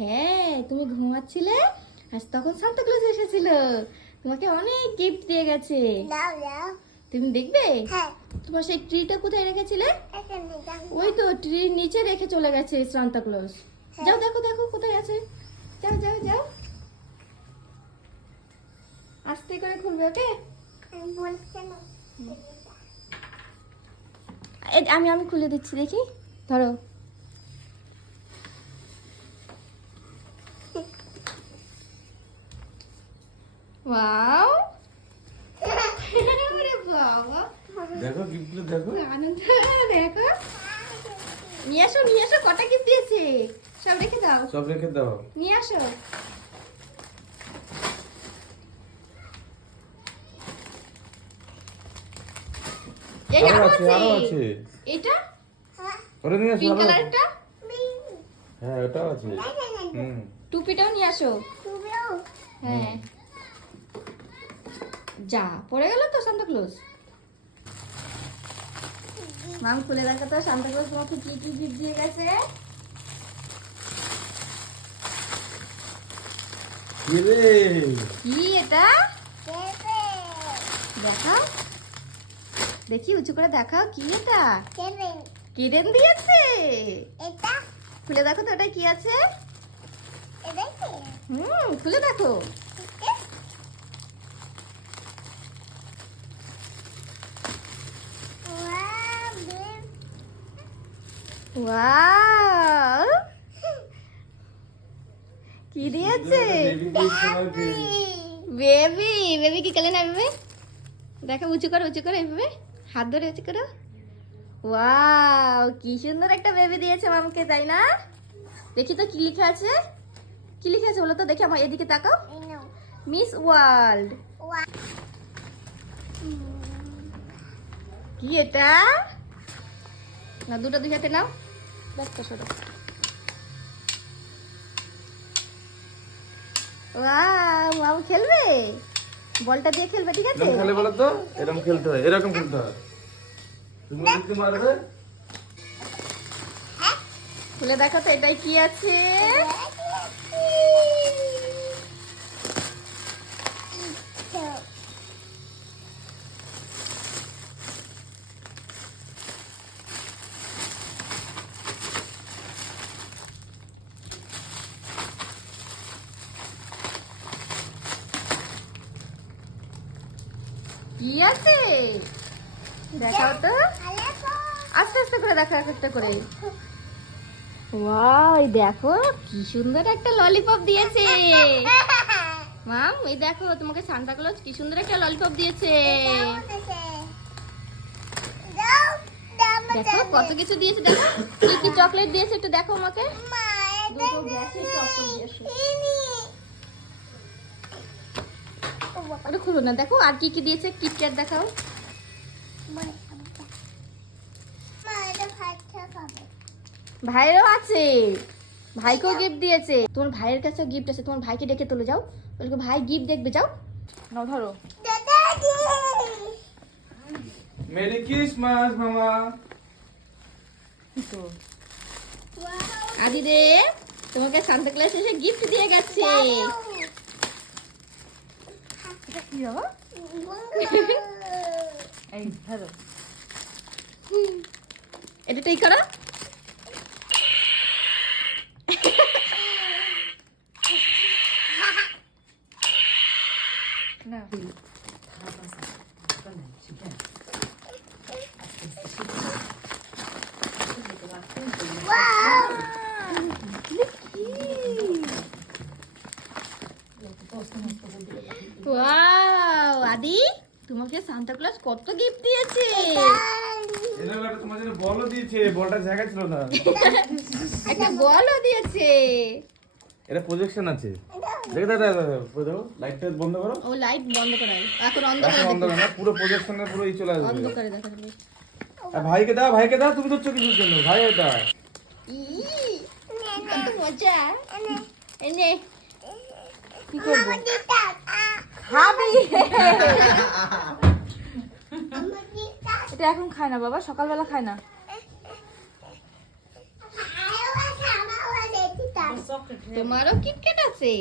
হ্যাঁ তুমি ঘুমাচ্ছিলে? আর তখন সান্তা ক্লজ এসেছিল। তোমাকে অনেক গিফট দিয়ে গেছে। তুমি দেখবে? হ্যাঁ। তোমার সেই ট্রিটা কোথায় রেখেছিলে? ওই তো ট্রির নিচে রেখে চলে গেছে সান্তা ক্লজ হ্যাঁ। যাও দেখো দেখো কোথায় আছে। যাও যাও যাও। আস্তে করে খুলবে ওকে? আমি আমি খুলে দিচ্ছি দেখি। ধরো। ওয়াও ওরে বাবা দেখো। গিফটগুলো দেখো আনন্দ দেখো। নিয়ে আসো নিয়ে আসো কটা গিফট দিয়েছে? সব রেখে দাও। সব রেখে দাও। নিয়ে আসো। এই আরও আছে এটা? হ্যাঁ নিয়ে আসো পিঙ্ক কালারটা হ্যাঁ ওটাও আছে। না না না হুম টুপিটাও নিয়ে আসো। হ্যাঁ। যা পড়ে গেল তো সান্তা ক্লোজ মাম খুলে দেখো তো সান্তা ক্লোজ তোমাকে কি কি গিফট দিয়ে গেছে? কি এটা? দেখাও। দেখি উঁচু করে দেখাও কি এটা? কিরেন দিয়েছে? এটা? খুলে দেখো তো ওটা কি আছে? হুম খুলে দেখো ওয়াও দেব ওয়াও কি দিয়েছে? বেবি। বেবি কি কালে না বেবি দেখো উঁচু করো উঁচু করো এইভাবে হাত ধরে উঁচু করো। ওয়াও কি সুন্দর একটা বেবি দিয়েছে মামকে তাই না? দেখি তো কি লেখা আছে। কি লেখা আছে বলো তো দেখি আমার এদিকে তাকাও। মিস ওয়ার্ল্ড ওয়া কি এটা? না দুটো দুই হাতে নাও। ব্যাগটা সরো মাম খেলবে বলটা দিয়ে খেলবে ঠিক আছে এরকম খেলে বলো তো এরকম খেলতে হয় এরকম খেলতে হয় তুমি কি মারবে খুলে দেখো তো এটাই কি আছে কি আছে দেখাও তো। আস্তে আস্তে করে দেখো এক একটা করে। ওয়াও এই দেখো কি সুন্দর একটা ললিপপ দিয়েছে। মাম এই দেখো তোমাকে সান্তা ক্লজ কি সুন্দর একটা ললিপপ দিয়েছে। দেখো কত কিছু দিয়েছে দেখো। কি কি চকলেট দিয়েছে একটু দেখো আমাকে। দুটো গ্যাসের চকলেট দিয়েছে। ওটা খুলো না দেখো আর কি কি দিয়েছে কিটক্যাট দেখাও। ভাইয়েরও আছে ভাইকেও গিফট দিয়েছে। তোমার ভাইয়ের কাছেও গিফট আছে তোমার ভাইকে ডেকে তুলে যাও। বলকে ভাই গিফট দেখবে যাও। নাও ধরো। মেরি ক্রিসমাস মামা। আদি রে তোমাকে সান্তা ক্লাস এসে গিফট দিয়ে গেছে। কি বাবা এই ধরো এটা ঠিক করো না আদি তোমাকে সান্তা ক্লাস কত গিফট দিয়েছে? এটা তোমার জন্য বলও দিয়েছে বলটা জায়গা ছিল না। একটা বলও দিয়েছে। এটা প্রজেকশন আছে। দেখে দাদা লাইটটা বন্ধ করো। ও লাইট বন্ধ করে এখন অন্ধকারে না পুরো প্রজেকশনের পুরো এই চলে আসবে। অন্ধকারে দেখা যাবে ভাইকে দাও ভাইকে দাও তুমি তো চোখে জন্য। ভাই এটা ই কত মজা। এনে কি করব? খাবি। এটা এখন খায় না বাবা সকালবেলা খায় না। তোমারও কিটকেট আছে?